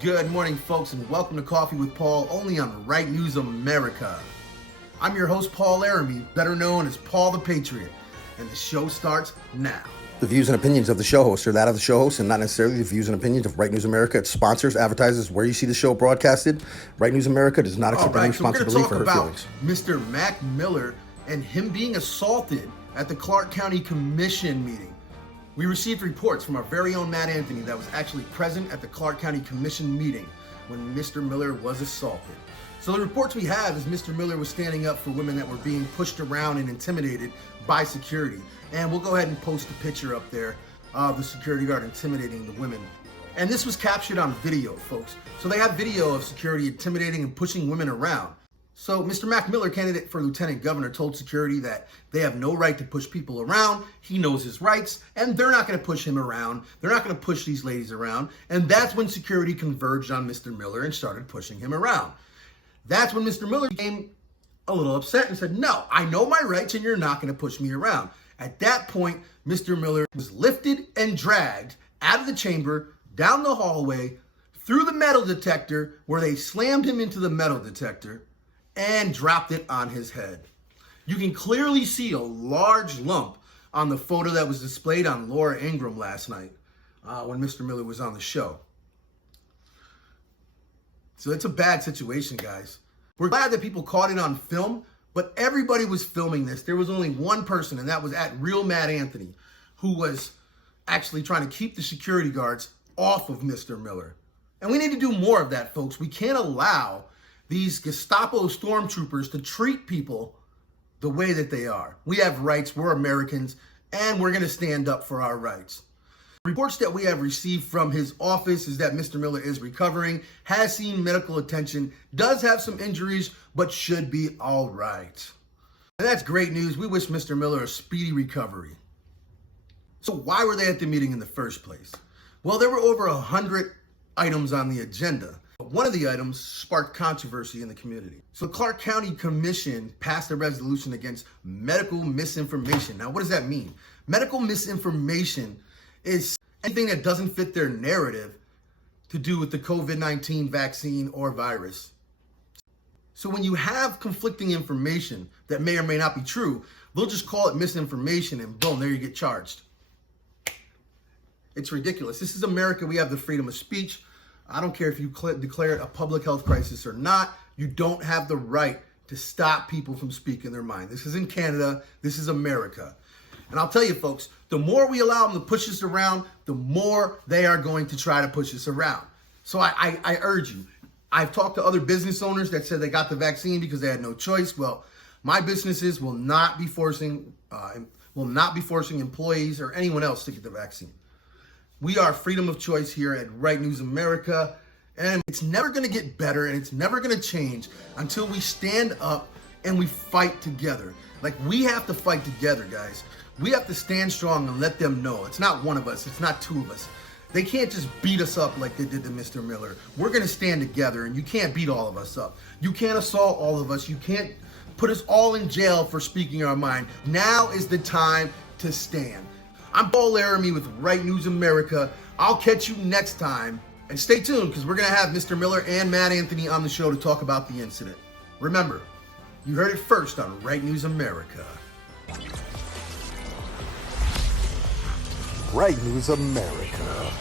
Good morning, folks, and welcome to Coffee with Paul, only on Right News America. I'm your host, Paul Laramie, better known as Paul the Patriot, and the show starts now. The views and opinions of the show host are that of the show host and not necessarily the views and opinions of Right News America, its sponsors, advertisers, where you see the show broadcasted. Right News America does not accept any responsibility for her feelings. Mr. Mack Miller and him being assaulted at the Clark County Commission meeting. We received reports from our very own Matt Anthony that was actually present at the Clark County Commission meeting when Mr. Miller was assaulted. So the reports we have is Mr. Miller was standing up for women that were being pushed around and intimidated by security. And we'll go ahead and post a picture up there of the security guard intimidating the women. And this was captured on video, folks. So they have video of security intimidating and pushing women around. So Mr. Mack Miller, candidate for lieutenant governor, told security that they have no right to push people around. He knows his rights, and they're not going to push him around. They're not going to push these ladies around. And that's when security converged on Mr. Miller and started pushing him around. That's when Mr. Miller became a little upset and said, no, I know my rights and you're not going to push me around. At that point, Mr. Miller was lifted and dragged out of the chamber, down the hallway, through the metal detector, where they slammed him into the metal detector and dropped it on his head. You can clearly see a large lump on the photo that was displayed on Laura Ingraham last night when Mr. Miller was on the show. So it's a bad situation, guys. We're glad that people caught it on film, but everybody was filming this. There was only one person, and that was at Real Matt Anthony, who was actually trying to keep the security guards off of Mr. Miller. And we need to do more of that, folks. We can't allow these Gestapo stormtroopers to treat people the way that they are. We have rights, we're Americans, and we're gonna stand up for our rights. Reports that we have received from his office is that Mr. Miller is recovering, has seen medical attention, does have some injuries, but should be all right. And that's great news. We wish Mr. Miller a speedy recovery. So why were they at the meeting in the first place? Well, there were over 100 items on the agenda. One of the items sparked controversy in the community. So the Clark County Commission passed a resolution against medical misinformation. Now, what does that mean? Medical misinformation is anything that doesn't fit their narrative to do with the COVID-19 vaccine or virus. So when you have conflicting information that may or may not be true, they'll just call it misinformation and boom, there you get charged. It's ridiculous. This is America. We have the freedom of speech. I don't care if you declare it a public health crisis or not. You don't have the right to stop people from speaking their mind. This isn't Canada. This is America. And I'll tell you, folks, the more we allow them to push us around, the more they are going to try to push us around. So I urge you. I've talked to other business owners that said they got the vaccine because they had no choice. Well, my businesses will not be forcing employees or anyone else to get the vaccine. We are freedom of choice here at Right News America, and it's never going to get better and it's never going to change until we stand up and we fight together. Like, we have to fight together, guys. We have to stand strong and let them know. It's not one of us. It's not two of us. They can't just beat us up like they did to Mr. Miller. We're going to stand together, and you can't beat all of us up. You can't assault all of us. You can't put us all in jail for speaking our mind. Now is the time to stand. I'm Paul Laramie with Right News America. I'll catch you next time. And stay tuned, because we're going to have Mr. Miller and Matt Anthony on the show to talk about the incident. Remember, you heard it first on Right News America. Right News America.